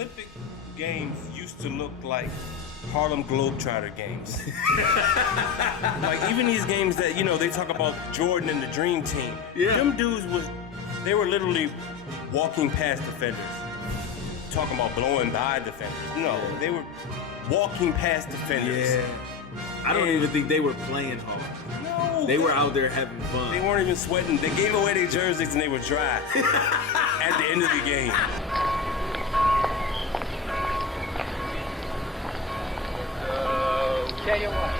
Olympic Games used to look like Harlem Globetrotter games. Like even these games that, they talk about Jordan and the Dream Team. Yeah. Them dudes they were literally walking past defenders. Talking about blowing by defenders. No, they were walking past defenders. Yeah. I don't even think they were playing hard. No. They were out there having fun. They weren't even sweating. They gave away their jerseys and they were dry at the end of the game. Tell you what.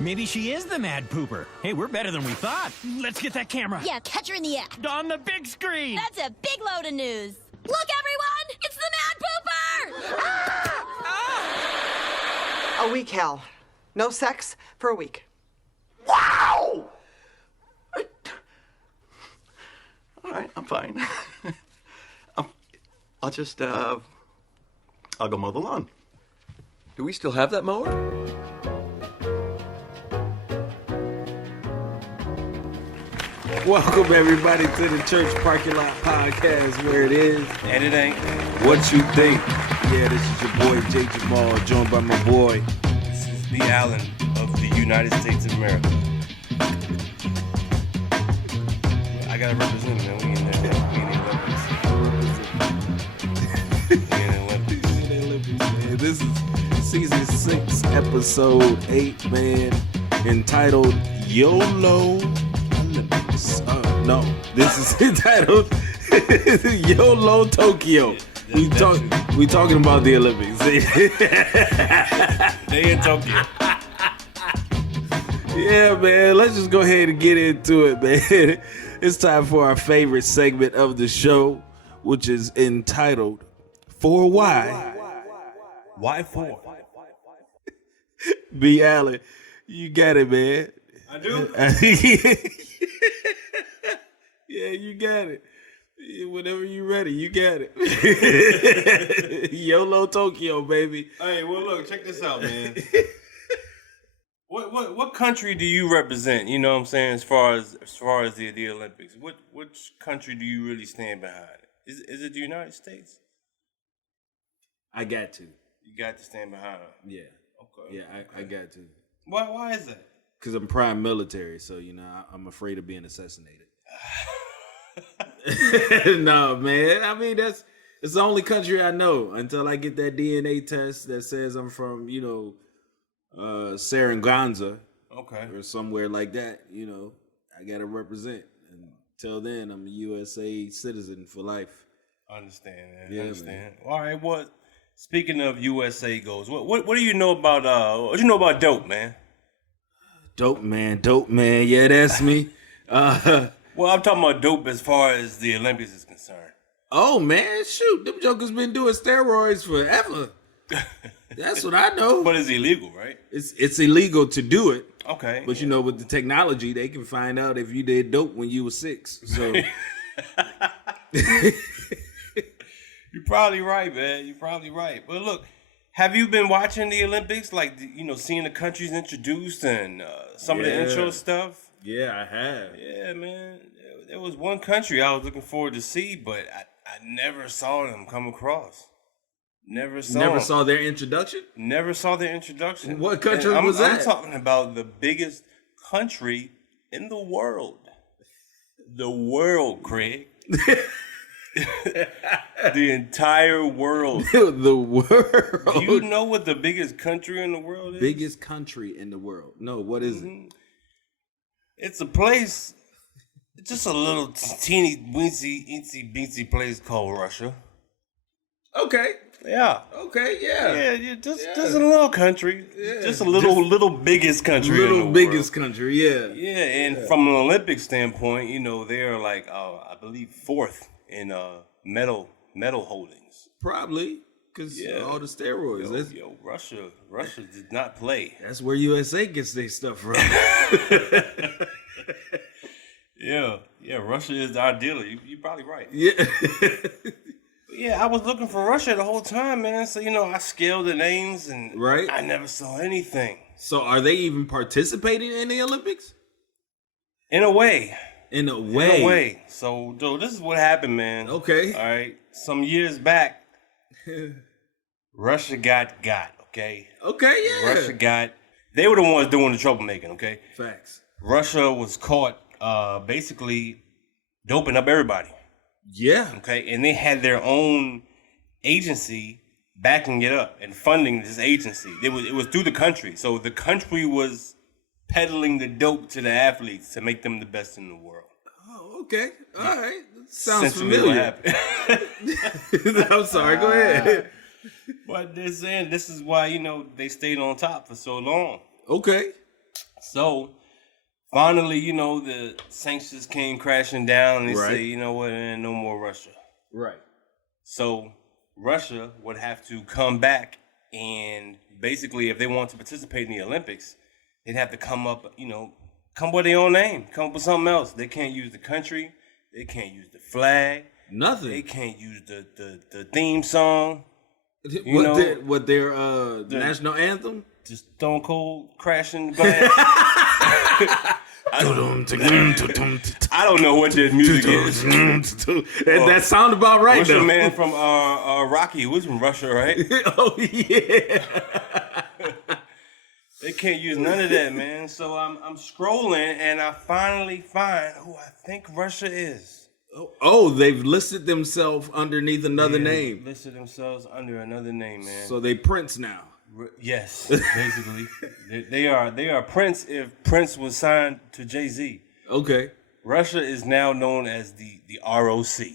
Maybe she is the mad pooper. Hey, we're better than we thought. Let's get that camera. Yeah, catch her in the act. On the big screen. That's a big load of news. Look, everyone! It's the mad pooper! A week, Hal. No sex for a week. Wow! All right, I'm fine. I'll just, I'll go mow the lawn. Do we still have that mower? Welcome everybody to the Church Parking Lot Podcast, where it is. And it ain't. What you think? Yeah, this is your boy Jay Jamal, joined by my boy. This is B. Allen of the United States of America. I gotta represent, man. We in the Olympics. Man. This is season 6, episode 8, man, entitled YOLO Olympics. No, this is entitled YOLO Tokyo. We talking about the Olympics. They in Tokyo. Yeah, man. Let's just go ahead and get into it, man. It's time for our favorite segment of the show, which is entitled For Why. Why for? B. Allen, you got it, man. I do? Yeah, you got it. Whenever you're ready, you got it. YOLO Tokyo, baby. Hey, well, look, check this out, man. What country do you represent? You know what I'm saying, as far as the Olympics. Which country do you really stand behind? Is it the United States? I got to. You got to stand behind them. Yeah. Okay. Yeah, I got to. Why is that? Because I'm prime military, so I'm afraid of being assassinated. No, man. I mean, it's the only country I know until I get that DNA test that says I'm from, Saraganza. Okay. Or somewhere like that. I gotta represent. Until then, I'm a USA citizen for life. I understand, man. Yeah, I understand. Man. All right. What? Speaking of USA goals, what do you know about what do you know about dope, man? Dope man. Yeah, that's me. Well, I'm talking about dope as far as the Olympics is concerned. Oh man, shoot, them jokers been doing steroids forever. That's what I know. But it's illegal, right? It's illegal to do it. Okay. But with the technology, they can find out if you did dope when you were 6. So You're probably right, man. You're probably right. But look, have you been watching the Olympics? Like, seeing the countries introduced and some of the intro stuff? Yeah, I have. Yeah, man. There was one country I was looking forward to see, but I never saw them come across. Never saw their introduction? Never saw their introduction. What country was that? I'm talking about the biggest country in the world. The world, Craig. The entire world. The world. Do you know what the biggest country in the world is? Biggest country in the world. No, what is it? It's a place, just a little teeny weensy place called Russia. Okay. Yeah. Okay, yeah. Yeah, just a little country. Yeah. Just a little biggest country. Little biggest country, yeah. Yeah, and from an Olympic standpoint, they're like, I believe 4th in medal holdings. Probably, because all the steroids. Russia did not play. That's where USA gets their stuff from. Yeah, Russia is our dealer. You're probably right. Yeah. Yeah, I was looking for Russia the whole time, man. So, I scaled the names and Right. I never saw anything. So are they even participating in the Olympics? In a way. In a way. So, dude, this is what happened, man. Okay. All right. Some years back, Russia got, okay? Okay, yeah. Russia they were the ones doing the troublemaking, okay? Facts. Russia was caught basically doping up everybody, Yeah. okay? And they had their own agency backing it up and funding this agency. It was through the country. So the country was peddling the dope to the athletes to make them the best in the world. Oh, okay. All right. Sounds Essentially familiar. what happened. I'm sorry. Go ahead. But they're saying this is why, they stayed on top for so long. Okay. So finally, the sanctions came crashing down and they say, you know what, no more Russia. Right. So Russia would have to come back and basically, if they want to participate in the Olympics, they'd have to come up, come with their own name, come up with something else. They can't use the country. They can't use the flag. Nothing. They can't use the theme song. What their national anthem? Just Stone Cold crashing glass. I don't know what their music is. That sound about right. What's though. your man from Rocky? He was from Russia, right? Oh yeah. They can't use none of that, man. So I'm scrolling and I finally find who I think Russia is. Oh, they've listed themselves underneath another name. Listed themselves under another name, man. So they Prince now. Yes, basically. they are Prince if Prince was signed to Jay-Z. Okay. Russia is now known as the ROC.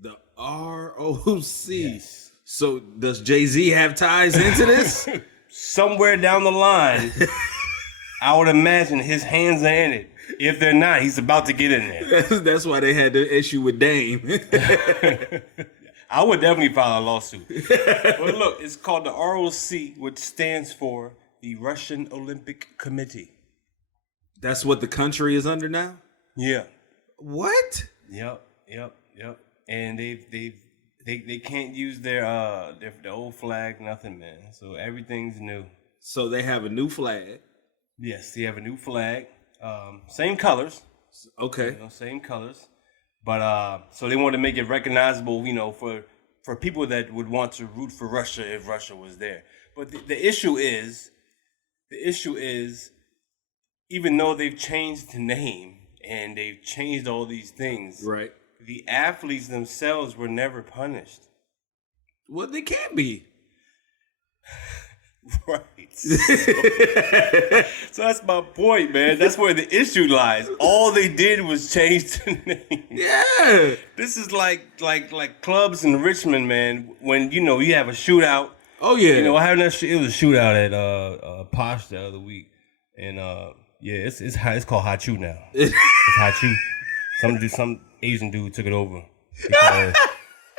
The ROC. Yes. So does Jay-Z have ties into this? Somewhere down the line, I would imagine his hands are in it. If they're not, he's about to get in there. That's why they had the issue with Dame. I would definitely file a lawsuit. But look, it's called the ROC, which stands for the Russian Olympic Committee. That's what the country is under now? Yeah. What? Yep. And they can't use their old flag, nothing, man. So everything's new. So they have a new flag. Yes, they have a new flag. Same colors. Okay. Same colors. But so they want to make it recognizable, for people that would want to root for Russia if Russia was there. But the issue is, even though they've changed the name and they've changed all these things, right? The athletes themselves were never punished. Well, they can't be. Right. So that's my point, man. That's where the issue lies. All they did was change the name. Yeah. This is like clubs in Richmond, man. When you have a shootout. Oh yeah. I had it was a shootout at Posh the other week, and it's called Hachu now. It's Hachu. Some Asian dude took it over.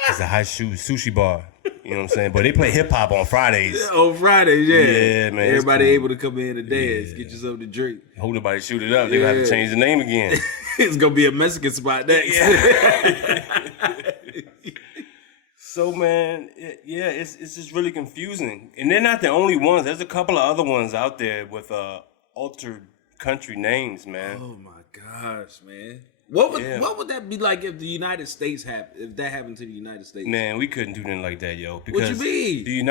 It's a Hachu sushi bar. You know what I'm saying? But they play hip hop on Fridays. On Fridays, yeah. Yeah, man. Everybody able to come in and dance, get you something to drink. Hope nobody shoot it up. They're going to have to change the name again. It's going to be a Mexican spot next. Yeah. So, man, it's just really confusing. And they're not the only ones. There's a couple of other ones out there with altered country names, man. Oh, my gosh, man. What would that be like if the United States if that happened to the United States? Man, we couldn't do nothing like that, yo. What you mean?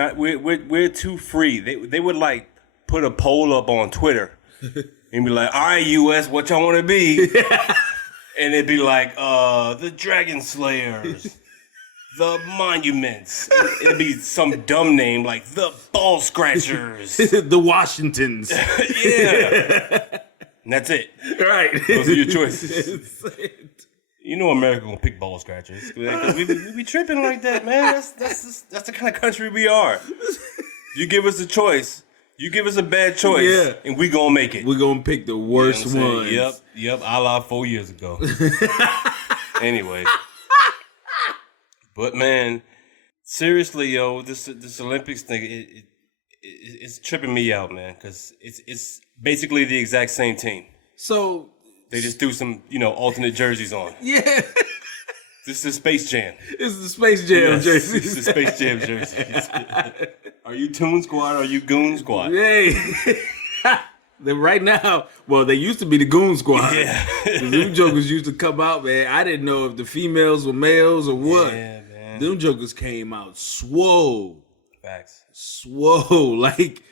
We're too free. They would like put a poll up on Twitter and be like, all right, US, what y'all want to be? And it'd be like, the Dragon Slayers, the Monuments. It'd be some dumb name like the Ball Scratchers. The Washingtons. Yeah. And that's it. Right. Those are your choices. America gonna pick ball scratchers. Because we be tripping like that, man. That's the kind of country we are. You give us a choice. You give us a bad choice, and we gonna make it. We're gonna pick the worst ones. Yep. A la 4 years ago. Anyway. But man, seriously, yo, this Olympics thing, it's tripping me out, man, because it's basically the exact same team. So they just threw some, alternate jerseys on. Yeah. This is Space Jam. It's the Space Jam Yes, jersey. This is Space Jam jerseys. Are you Toon Squad or are you Goon Squad? Hey. Right now, well, they used to be the Goon Squad. Yeah. Them jokers used to come out, man. I didn't know if the females were males or what. Yeah, man. Them jokers came out swole. Facts. Swole. Like,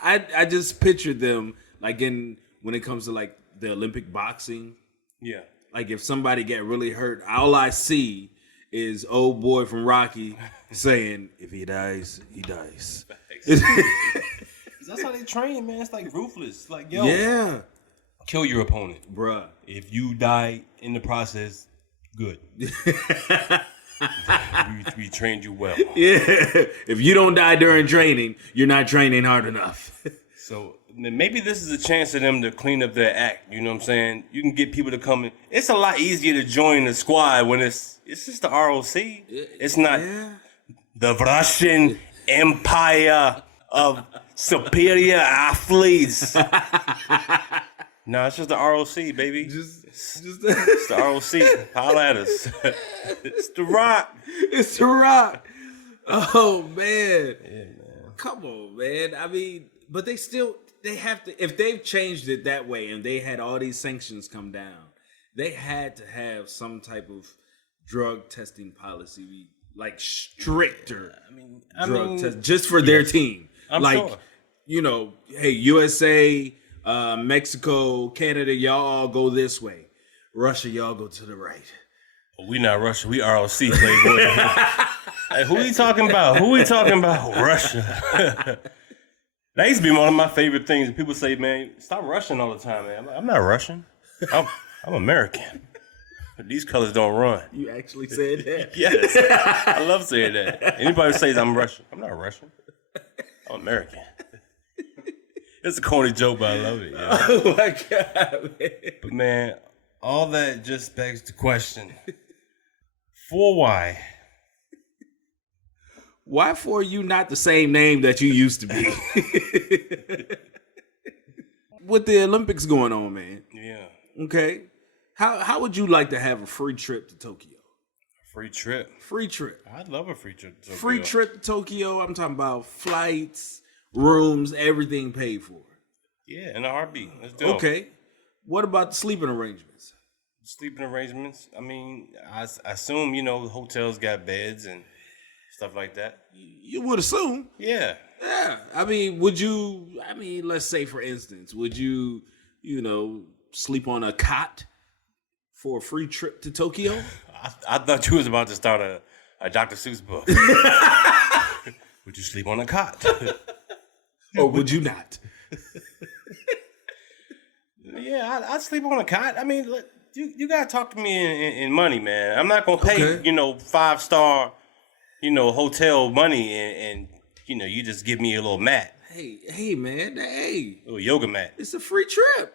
I just pictured them, like, when it comes to, like, the Olympic boxing. Yeah. Like, if somebody get really hurt, all I see is old boy from Rocky saying, if he dies, he dies. That's how they train, man. It's like ruthless. Like, yo, Yeah. kill your opponent. Bruh. If you die in the process, good. we trained you well. Yeah. If you don't die during training, you're not training hard enough. So maybe this is a chance for them to clean up their act. You know what I'm saying? You can get people to come in. It's a lot easier to join the squad when it's just the ROC. It's not the Russian Empire of superior athletes. No, it's just the ROC, baby. It's the ROC. Holla at us. It's the Rock. It's the Rock. Oh, man. Yeah, man. Come on, man. I mean, but they have to, if they've changed it that way and they had all these sanctions come down, they had to have some type of drug testing policy, like stricter drug test, just for their team. I'm like, sure. You know, hey, USA, Mexico, Canada, y'all all go this way. Russia, y'all go to the right. We not Russia. We ROC, Playboy. Hey, who we talking about? Russia. That used to be one of my favorite things. People say, man, stop Russian all the time, man. I'm not Russian. I'm American. These colors don't run. You actually said that? Yes. I love saying that. Anybody who says I'm Russian, I'm not Russian. I'm American. It's a corny joke, but I love it. Yeah. Oh my God, man. But man, all that just begs the question. For why? Why for you not the same name that you used to be? With the Olympics going on, man. Yeah. Okay. How would you like to have a free trip to Tokyo? Free trip. Free trip. I'd love a free trip to Tokyo. Free trip to Tokyo. I'm talking about flights, rooms, everything paid for. Yeah, in a heartbeat. Let's do it. Okay. What about the sleeping arrangements? Sleeping arrangements. I mean, I assume, you know, hotels got beds and stuff like that. You would assume. Yeah. Yeah. I mean, let's say for instance, would you sleep on a cot for a free trip to Tokyo? I thought you was about to start a Dr. Seuss book. Would you sleep on a cot? Or would you not? Yeah, I'd sleep on a cot. I mean, look, you gotta talk to me in money, man. I'm not gonna pay, 5-star, hotel money and you just give me a little mat. Hey, man. Hey. A little yoga mat. It's a free trip.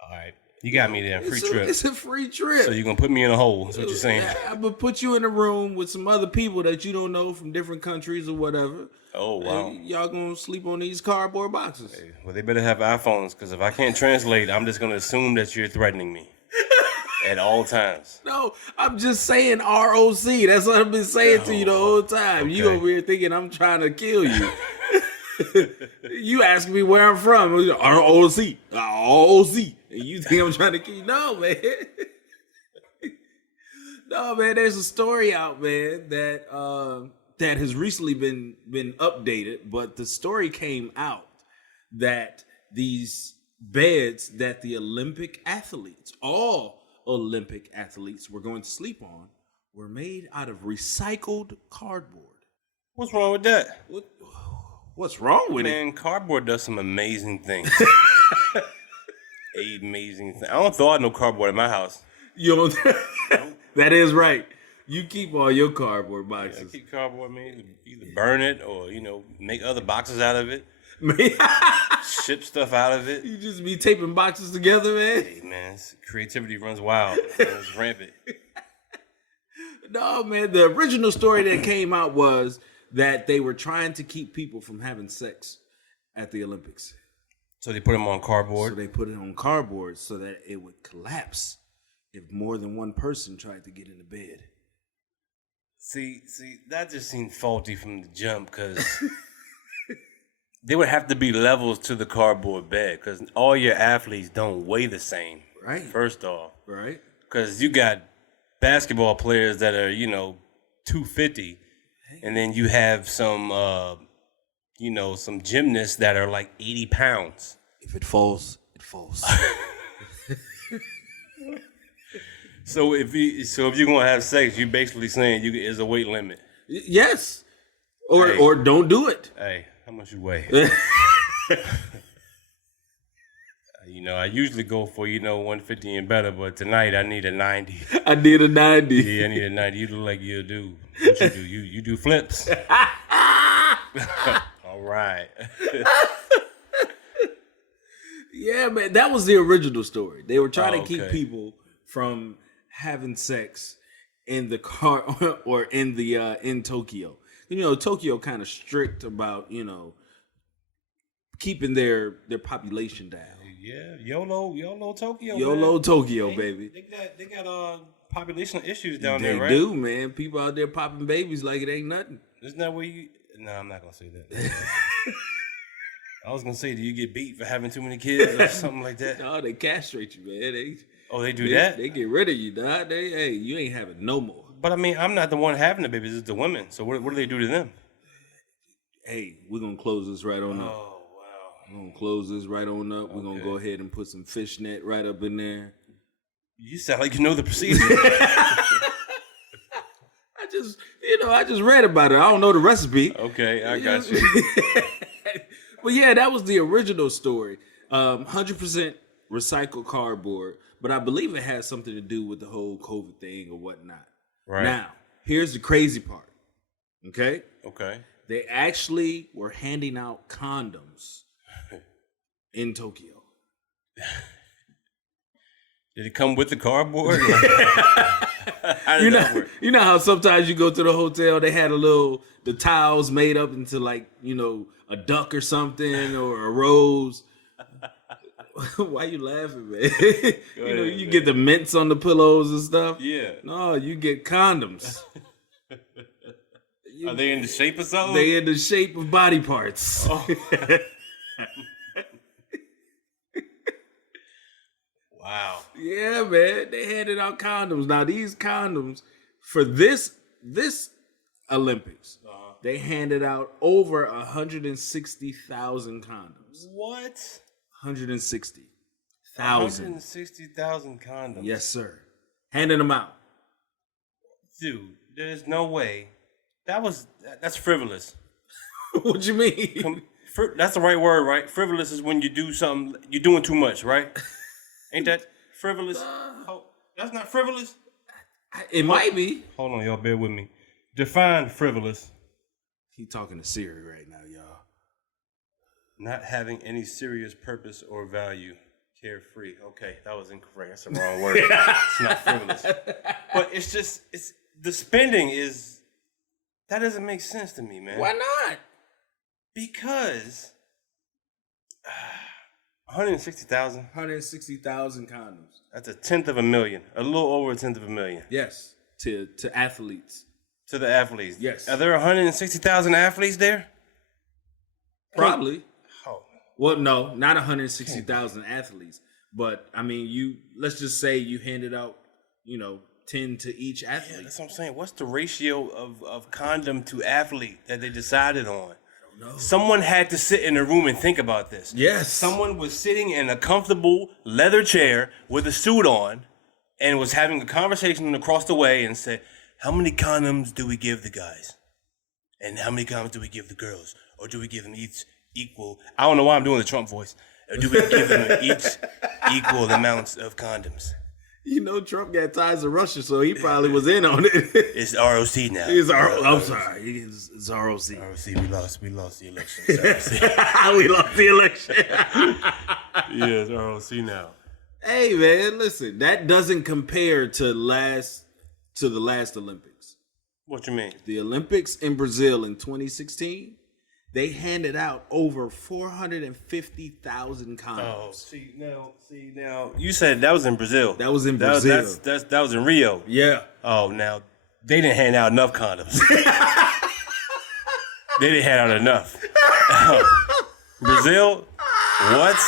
All right. You got me there. Free trip. It's a free trip. So you're going to put me in a hole. That's what you're saying. I'm going to put you in a room with some other people that you don't know from different countries or whatever. Oh, wow. And y'all going to sleep on these cardboard boxes. Hey, well, they better have iPhones because if I can't translate, I'm just going to assume that you're threatening me at all times. No, I'm just saying ROC. That's what I've been saying to you the whole time. Okay. You over here thinking I'm trying to kill you. You ask me where I'm from. ROC. ROC. And you think I'm trying to kill you? No, man. No, man. There's a story out, man, that has recently been updated. But the story came out that these beds that the Olympic athletes, all Olympic athletes, were going to sleep on, were made out of recycled cardboard. What's wrong with that? What's wrong with it? Man, cardboard does some amazing things. Amazing thing. I don't throw out no cardboard in my house. You know, that is right. You keep all your cardboard boxes. I keep cardboard, man. Either burn it or, make other boxes out of it. Ship stuff out of it. You just be taping boxes together, man. Hey, man, creativity runs wild. It's rampant. No, man, the original story that came out was that they were trying to keep people from having sex at the Olympics. So they put them on cardboard? So they put it on cardboard so that it would collapse if more than one person tried to get in the bed. See, that just seemed faulty from the jump because there would have to be levels to the cardboard bed because all your athletes don't weigh the same. Right. First off. Right. Because you got basketball players that are, 250, and then you have some, some gymnasts that are like 80 pounds. If it falls, it falls. So if you're gonna have sex, you're basically saying there's a weight limit. Yes. Or don't do it. Hey, how much you weigh? I usually go for 150 and better, but tonight I need a 90. I need a 90. Yeah, I need a 90. You look like you do. What you do? You do flips. All right. Yeah, man, that was the original story. They were trying to keep people from having sex in the car or in Tokyo. Tokyo kind of strict about keeping their population down. Yeah, YOLO Tokyo. YOLO man. Tokyo, baby. They got population issues down They there, right? do, man. People out there popping babies like it ain't nothing. Isn't that where you? No, I'm not gonna say that. I was gonna say, do you get beat for having too many kids or something like that? No, they castrate you, man. They do that? They get rid of you, dog. You ain't having no more. But I mean, I'm not the one having the babies; it's the women. So what do they do to them? Hey, we're gonna close this right on up. Oh wow! We're gonna close this right on up. We're gonna go ahead and put some fishnet right up in there. You sound like you know the procedure. I just read about it. I don't know the recipe. Okay, I got you. But yeah, that was the original story. 100% recycled cardboard, but I believe it has something to do with the whole COVID thing or whatnot. Right. Now, here's the crazy part. Okay? Okay. They actually were handing out condoms in Tokyo. Did it come with the cardboard? How did that work? You know how sometimes you go to the hotel, they had the towels made up into a duck or something or a rose. Why you laughing, man? You get the mints on the pillows and stuff. Yeah. No, you get condoms. Are they in the shape of something? They in the shape of body parts. Oh. Wow. Yeah, man. They handed out condoms. Now these condoms for this Olympics, they handed out over 160,000 condoms. What? 160,000. 160,000 condoms. Yes, sir. Handing them out. Dude, there's no way. That's frivolous. What you mean? That's the right word, right? Frivolous is when you do something, you're doing too much, right? Ain't that frivolous? That's not frivolous? It might be. Hold on, y'all, bear with me. Define frivolous. He talking to Siri right now, y'all. Not having any serious purpose or value. Carefree. Okay, that was incorrect. That's the wrong word. It's not frivolous. But it's the spending is, that doesn't make sense to me, man. Why not? Because 160,000. 160,000 condoms. That's 1/10,000,000. A little over 1/10,000,000. Yes, to athletes. To the athletes. Yes. Are there 160,000 athletes there? Probably. Oh. Well, no, not 160,000 athletes. But I mean, let's just say you handed out, 10 to each athlete. Yeah, that's what I'm saying. What's the ratio of condom to athlete that they decided on? I don't know. Someone had to sit in a room and think about this. Yes. Someone was sitting in a comfortable leather chair with a suit on and was having a conversation across the way and said, how many condoms do we give the guys? And how many condoms do we give the girls? Or do we give them each equal? I don't know why I'm doing the Trump voice. Or do we give them each equal amounts of condoms? Trump got ties to Russia, so he probably was in on it. It's ROC now. I'm sorry. It's ROC. ROC, we lost the election. It's ROC. We lost the election. Yeah, it's ROC now. Hey, man, listen. That doesn't compare to the last Olympics. What you mean? The Olympics in Brazil in 2016, They handed out over 450,000 condoms. Oh, see now. You said that was in Brazil. That was in Brazil. That was in Rio. Yeah. Oh, now they didn't hand out enough condoms. They didn't hand out enough. Brazil, what?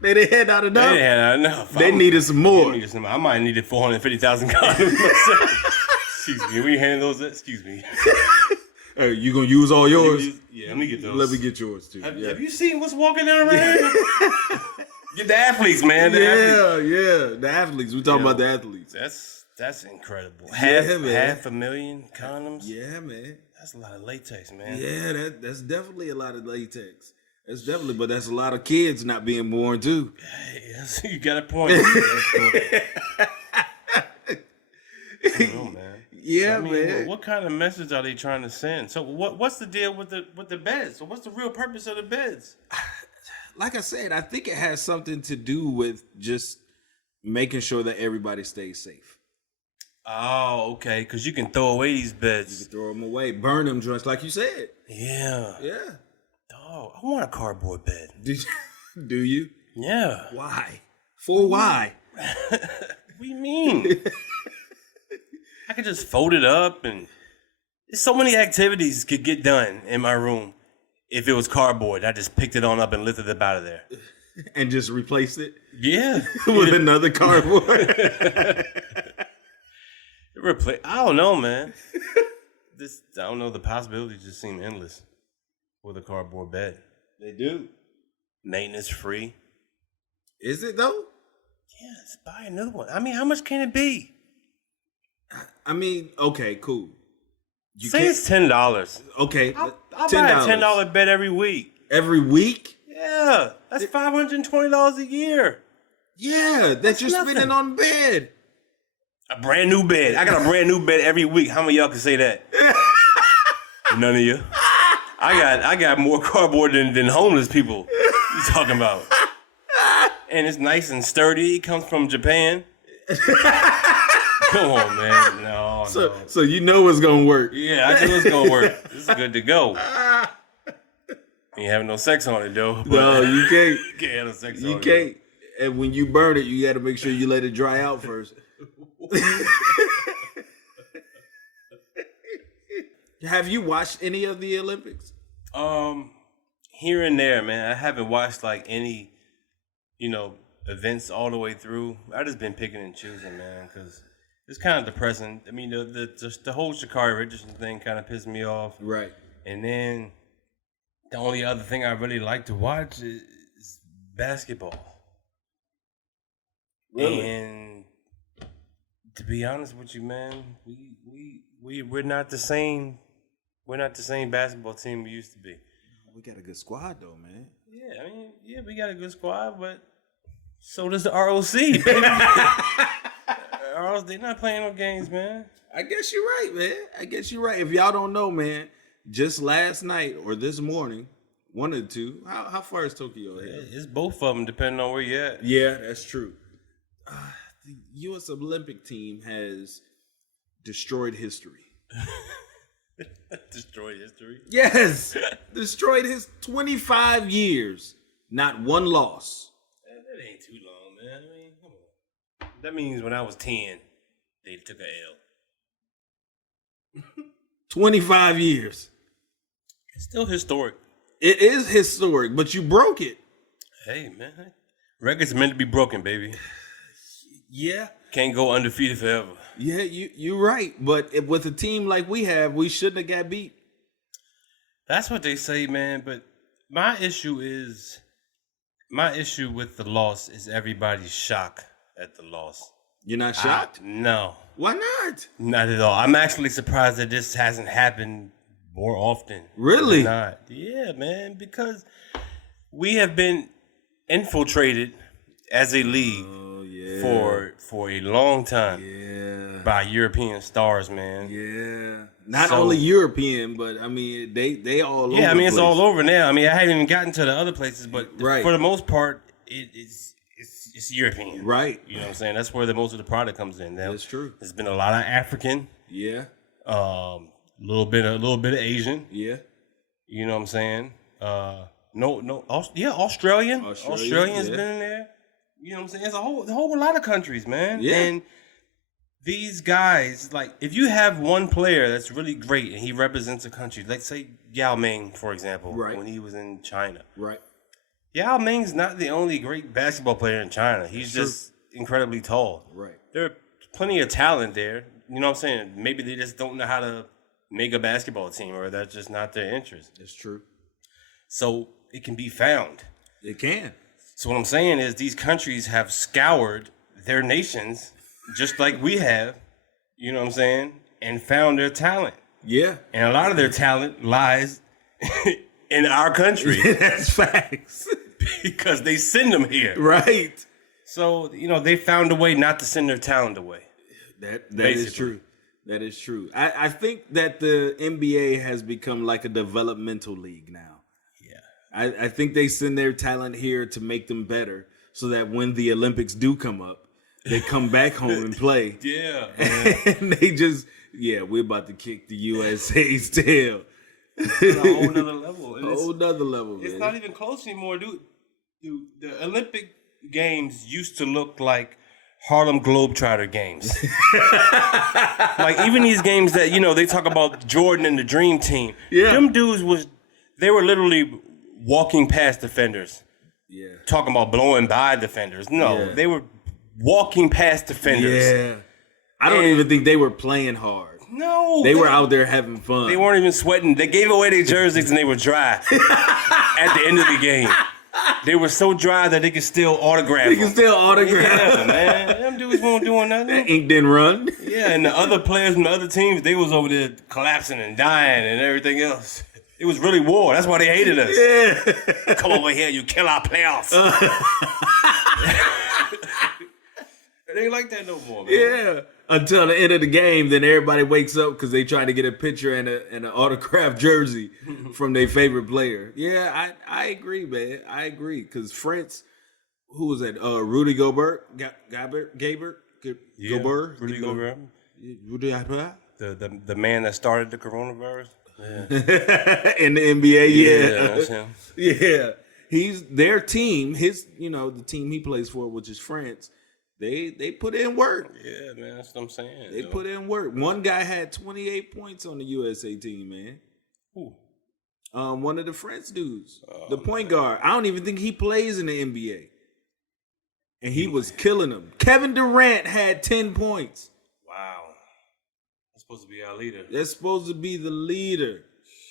They didn't hand out enough. They didn't hand out enough. They needed some more. I might have needed 450,000 condoms myself. Excuse me. We handing those? Excuse me. Hey, you gonna use all yours? Yeah, let me get those. Let me get yours too. Have you seen what's walking down right here? Get the athletes, man. The athletes. We talking about the athletes. That's incredible. Man. 500,000 condoms. Yeah, man. That's a lot of latex, man. Yeah, that's definitely a lot of latex. But that's a lot of kids not being born too. Hey, you got a point. I don't know, man. Yeah, so, man. What kind of message are they trying to send? So what's the deal with the beds? So what's the real purpose of the beds? Like I said, I think it has something to do with just making sure that everybody stays safe. Oh, okay. Because you can throw away these beds. You can throw them away, burn them joints, like you said. Yeah. Yeah. Oh, I want a cardboard bed. Do you? Yeah. Why? For why? What do you mean? I could just fold it up, and there's so many activities could get done in my room if it was cardboard. I just picked it on up and lifted it out of there. And just replaced it? Yeah. With another cardboard? I don't know, man. I don't know. The possibilities just seem endless with a cardboard bed. They do. Maintenance free. Is it though? Yeah, let's buy another one. I mean, how much can it be? I mean, okay, cool. Say it's $10. Okay, I'll buy a $10 bed every week. Every week? Yeah, that's $520 a year. Yeah, that you're spending on bed. A brand new bed. I got a brand new bed every week. How many of y'all can say that? None of you. I got more cardboard than homeless people. You talking about? And it's nice and sturdy. It comes from Japan. Come on, man. No. So you know it's gonna work. Yeah, I know it's gonna work. This is good to go. Ain't having no sex on it though. No, you can't. You can't have no sex on it. You can't. And when you burn it, you got to make sure you let it dry out first. Have you watched any of the Olympics? Here and there, man. I haven't watched like any, events all the way through. I just been picking and choosing, man, because it's kind of depressing. I mean, the whole Sha'Carri Richardson thing kind of pissed me off. Right. And then the only other thing I really like to watch is basketball. Really? And to be honest with you, man, we're not the same. We're not the same basketball team we used to be. We got a good squad though, man. Yeah, I mean, we got a good squad, but so does the ROC. Baby. ROC, they're not playing no games, man. I guess you're right, man. I guess you're right. If y'all don't know, man, just last night or this morning, one of the two. How far is Tokyo ahead? It's both of them, depending on where you're at. Yeah, that's true. The U.S. Olympic team has destroyed history. Destroyed history? Yes! Destroyed his 25 years. Not one loss. That ain't too long, man. I mean, come on. That means when I was 10, they took a L. 25 years. It's still historic. It is historic, but you broke it. Hey, man. Records are meant to be broken, baby. Yeah. Can't go undefeated forever. Yeah, you're right. But with a team like we have, we shouldn't have got beat. That's what they say, man. But my issue with the loss is everybody's shock at the loss. You're not shocked? No. Why not? Not at all. I'm actually surprised that this hasn't happened more often. Really? Not. Yeah, man. Because we have been infiltrated as a league for a long time by European stars, man. Yeah. Not only European, but I mean they all over. Yeah, I mean it's place. all over now. I mean I haven't even gotten to the other places, but for the most part it's European. Right. You know what I'm saying? That's where most of the product comes in. Now, that's true. There's been a lot of African. Yeah. Little bit of Asian. Yeah. You know what I'm saying? Australian. Australian's yeah. been in there. You know what I'm saying? It's a whole lot of countries, man. Yeah. And these guys, like, if you have one player that's really great and he represents a country, like say Yao Ming, for example, Right. when he was in China. Right. Yao Ming's not the only great basketball player in China. He's just incredibly tall. Right. There are plenty of talent there. You know what I'm saying? Maybe they just don't know how to make a basketball team, or that's just not their interest. It's true. So it can be found. It can. So what I'm saying is these countries have scoured their nations just like we have, you know what I'm saying, and found their talent. Yeah. And a lot of their talent lies in our country That's facts. because they send them here. Right. So, you know, they found a way not to send their talent away. That is Basically. true. That is true. I think that the NBA has become like a developmental league now. Yeah. I think they send their talent here to make them better so that when the Olympics do come up, they come back home and play. Yeah. And they just, we're about to kick the USA's tail. On a whole nother level. And A whole nother level, it's man. not even close anymore, dude. The Olympic Games used to look like Harlem Globetrotter games. Like even these games that, you know, they talk about Jordan and the Dream Team. Yeah. Them dudes they were literally walking past defenders. Yeah. Talking about blowing by defenders. No, Yeah. they were walking past defenders. Yeah. I don't even think they were playing hard. No. They were out there having fun. They weren't even sweating. They gave away their jerseys and they were dry at the end of the game. They were so dry that they could still autograph They can them. still autograph. Yeah, man. Them dudes weren't doing nothing. Ink didn't run. Yeah, and the other players from the other teams, they was over there collapsing and dying and everything else. It was really war. That's why they hated us. Yeah. Come over here, you kill our playoffs. It ain't like that no more, man. Yeah. Until the end of the game, then everybody wakes up because they try to get a picture and an autographed jersey from their favorite player. Yeah, I agree, man. I agree. Because France, who was that? Rudy Gobert? Gobert? Yeah, Gobert? Rudy Gobert. Rudy Gobert? The man that started the coronavirus. Yeah. In the NBA, yeah. That's him. Yeah. He's their team, the team he plays for, which is France. They put in work. Yeah, man, that's what I'm saying. They put in work. One guy had 28 points on the USA team, man. Who? One of the French dudes, the point guard. I don't even think he plays in the NBA. And he was killing them. Kevin Durant had 10 points. Wow. That's supposed to be our leader. That's supposed to be the leader.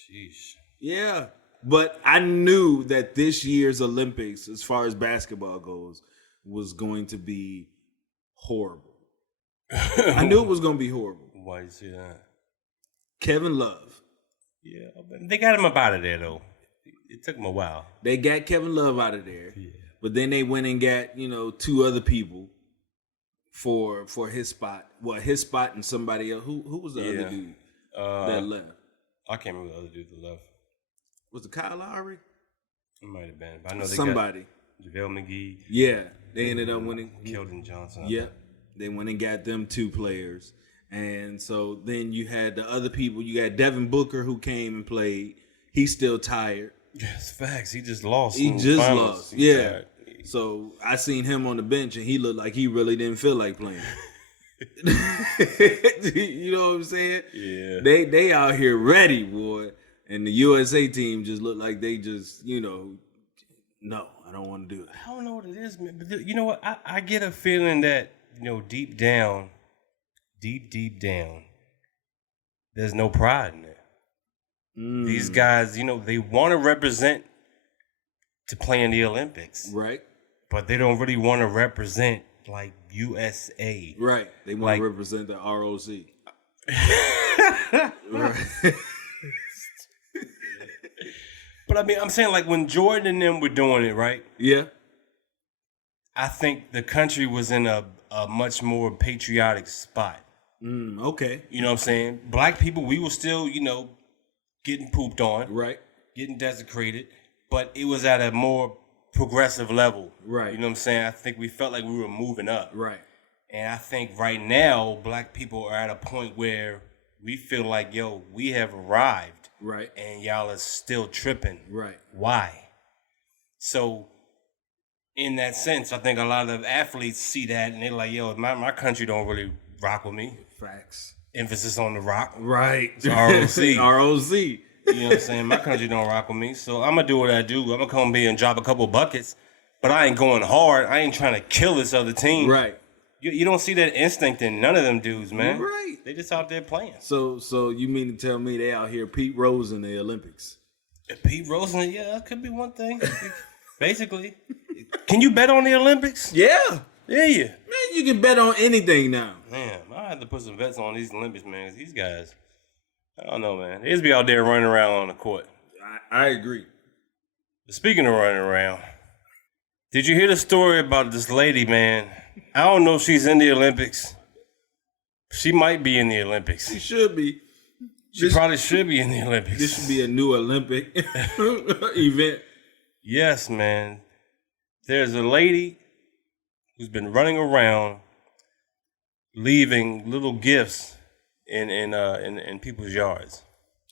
Sheesh. Yeah. But I knew that this year's Olympics, as far as basketball goes, was going to be horrible. I knew it was going to be horrible. Why do you say that? Kevin Love. Yeah, they got him up out of there, though. It took him a while. They got Kevin Love out of there. Yeah. But then they went and got, two other people for his spot. Well, his spot and somebody else. Who was the other dude that left? I can't remember the other dude that left. Was it Kyle Lowry? It might have been. But I know they somebody. got JaVale McGee. Yeah. They ended up winning. Keldon Johnson. Yeah. They went and got them 2 players. And so then you had the other people. You got Devin Booker who came and played. He's still tired. Yes, facts. He just lost. He just lost. He's Yeah. tired. So I seen him on the bench and he looked like he really didn't feel like playing. You know what I'm saying? Yeah. They out here ready, boy. And the USA team just looked like they just, no, I don't want to do it. I don't know what it is, man. But you know what? I get a feeling that, deep down, there's no pride in it. These guys, they want to represent to play in the Olympics. Right. But they don't really want to represent, like, USA. Right. They want to represent the ROC. Right. But, I mean, I'm saying, like, when Jordan and them were doing it, right? Yeah. I think the country was in a much more patriotic spot. Okay. You know what I'm saying? Black people, we were still, getting pooped on. Right. Getting desecrated. But it was at a more progressive level. Right. You know what I'm saying? I think we felt like we were moving up. Right. And I think right now, black people are at a point where we feel like, we have arrived. Right. And y'all are still tripping. Right. Why? So, in that sense, I think a lot of athletes see that and they're like, yo, my country don't really rock with me. Facts. Emphasis on the rock. Right. It's ROC. ROC. You know what I'm saying? My country don't rock with me. So I'm going to do what I do. I'm going to come here and drop a couple buckets. But I ain't going hard. I ain't trying to kill this other team. Right. You don't see that instinct in none of them dudes, man. Right. They just out there playing. So you mean to tell me they out here Pete Rose in the Olympics? Pete Rose, yeah, that could be one thing. Basically. Can you bet on the Olympics? Yeah. Yeah, yeah. Man, you can bet on anything now. Man, I have to put some bets on these Olympics, man. 'Cause these guys, I don't know, man. They just be out there running around on the court. I agree. Speaking of running around, did you hear the story about this lady, man? I don't know if she's in the Olympics. She might be in the Olympics. She should be. She probably should be in the Olympics. This should be a new Olympic event. Yes, man. There's a lady who's been running around leaving little gifts in people's yards.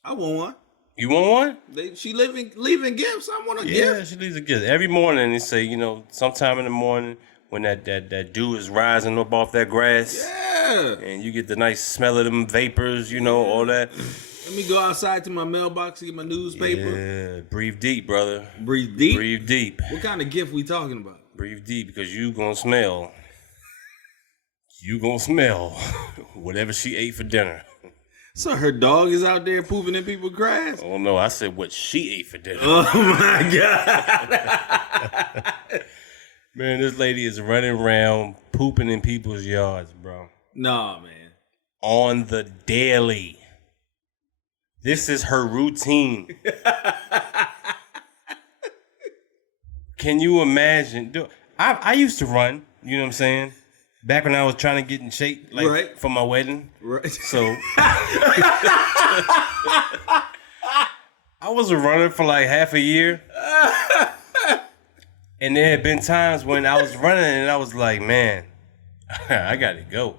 I want one. You want one? She leaving gifts. I want a Yeah, gift. she leaves a gift. Every morning they say, sometime in the morning when that dew is rising up off that grass. Yeah. And you get the nice smell of them vapors, all that. Let me go outside to my mailbox to get my newspaper. Yeah, breathe deep, brother. Breathe deep? Breathe deep. What kind of gift we talking about? Breathe deep because you gonna smell. You gonna smell whatever she ate for dinner. So her dog is out there pooping in people's grass? Oh no, I said what she ate for dinner. Oh my God. Man, this lady is running around pooping in people's yards, bro. Nah, man. On the daily. This is her routine. Can you imagine? I used to run, you know what I'm saying? Back when I was trying to get in shape, like for my wedding. Right. So I was a runner for like half a year. And there had been times when I was running and I was like, man, I gotta go.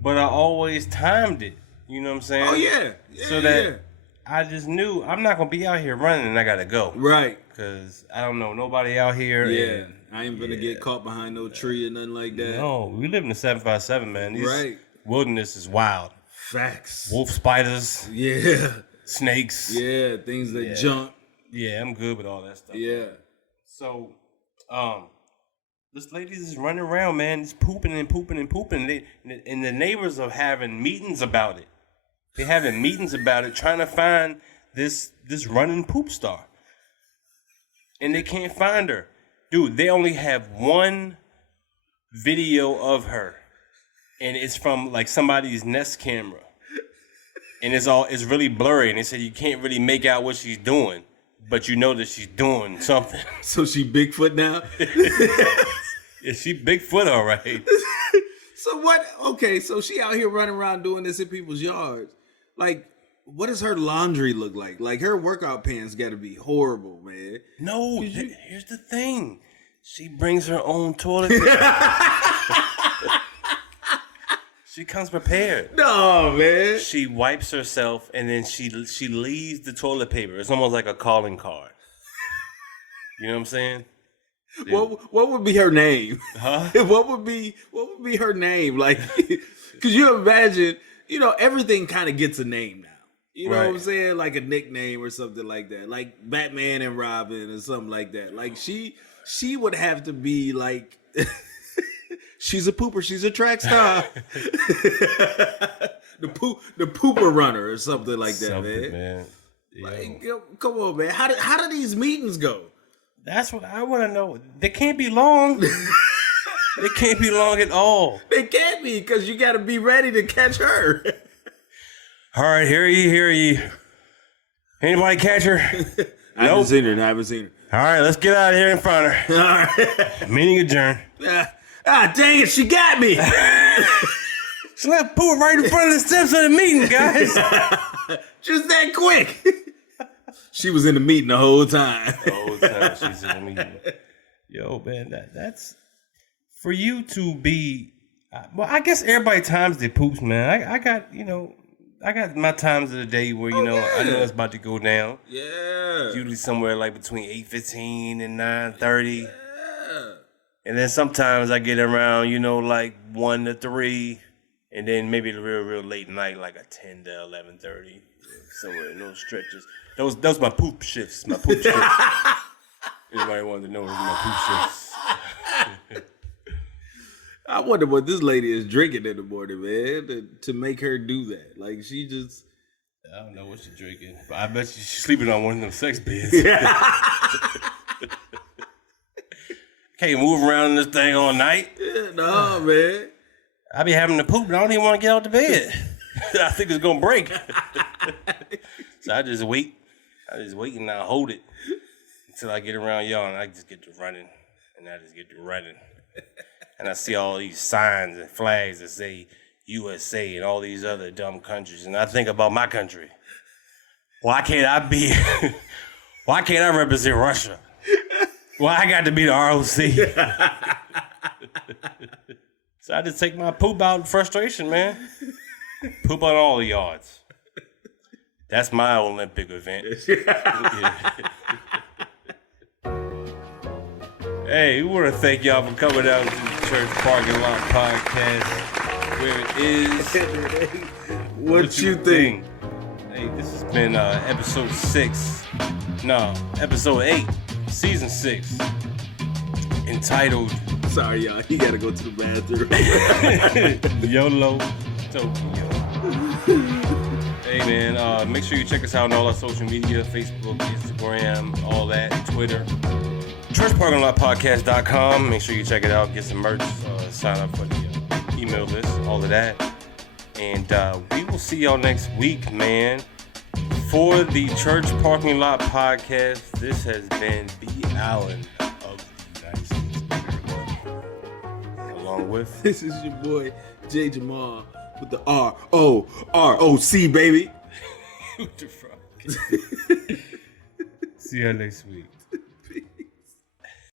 But I always timed it. You know what I'm saying? Oh, yeah. So that I just knew I'm not going to be out here running and I got to go. Right. Because I don't know nobody out here. Yeah. I ain't going to get caught behind no tree or nothing like that. No, we live in the 757, man. Right. Wilderness is wild. Facts. Wolf spiders. Yeah. Snakes. Yeah. Things that jump. Yeah, I'm good with all that stuff. Yeah. So, this lady's just running around, man, just pooping and pooping and pooping. And the neighbors are having meetings about it. They're having meetings about it, trying to find this running poop star. And they can't find her. Dude, they only have one video of her. And it's from like somebody's Nest camera. And it's really blurry. And they said you can't really make out what she's doing. But you know that she's doing something. So she Bigfoot now? Yeah, she Bigfoot, all right. So what? Okay, so she out here running around doing this in people's yards. Like, what does her laundry look like? Like, her workout pants got to be horrible, man. No, here's the thing. She brings her own toilet paper. She comes prepared. No, man. She wipes herself and then she leaves the toilet paper. It's almost like a calling card. You know what I'm saying? Dude. What would be her name? Huh? What would be her name? Like, could you imagine? Everything kind of gets a name now. You know what I'm saying? Like a nickname or something like that. Like Batman and Robin or something like that. Like she would have to be like, she's a pooper. She's a track star. the pooper runner or something like that, man. Like, come on, man. How do these meetings go? That's what I want to know. They can't be long. They can't be long at all. They can't be because you got to be ready to catch her. All right, hear ye. Anybody catch her? I haven't seen her. All right, let's get out of here and find her. All right. Meeting adjourned. Dang it, she got me. She left poop right in front of the steps of the meeting, guys. Just that quick. She was in the meeting the whole time. The whole time she's in the meeting. Yo, man, that's for you to be. Well, I guess everybody times their poops, man. I got, I got my times of the day where, you know, I know it's about to go down. Yeah. It's usually somewhere like between 8:15 and 9:30. Yeah. And then sometimes I get around, you know, like 1 to 3. And then maybe the real late night, like a 10 to 11:30. Somewhere in those stretches. Those my poop shifts. My poop shifts. Anybody wanted to know those are my poop shifts. I wonder what this lady is drinking in the morning, man, to make her do that. Like, she just... I don't know what she's drinking, but I bet she's sleeping on one of them sex beds. Can't move around in this thing all night. Yeah, no, man. I be having to poop, and I don't even want to get out the bed. I think it's gonna break. So I just wait. And I hold it until I get around y'all, and I just get to running, and I see all these signs and flags that say USA and all these other dumb countries, and I think about my country. Why can't I represent Russia? Why I got to be the ROC? So I just take my poop out in frustration, man. Poop on all the yards. That's my Olympic event. Hey, we want to thank y'all for coming out to the Church Parking Lot Podcast, where it is. What you think? Hey, this has been episode 8, season 6, entitled Sorry, y'all. He got to go to the bathroom. YOLO Tokyo. Hey, man, make sure you check us out on all our social media, Facebook, Instagram, all that, Twitter. ChurchParkingLotPodcast.com. Make sure you check it out, get some merch, sign up for the email list, all of that. And we will see y'all next week, man. For the Church Parking Lot Podcast, this has been B. Allen of the United States of America. Along with... This is your boy, J. Jamal, with the ROC, baby. What the fuck? See y'all next week.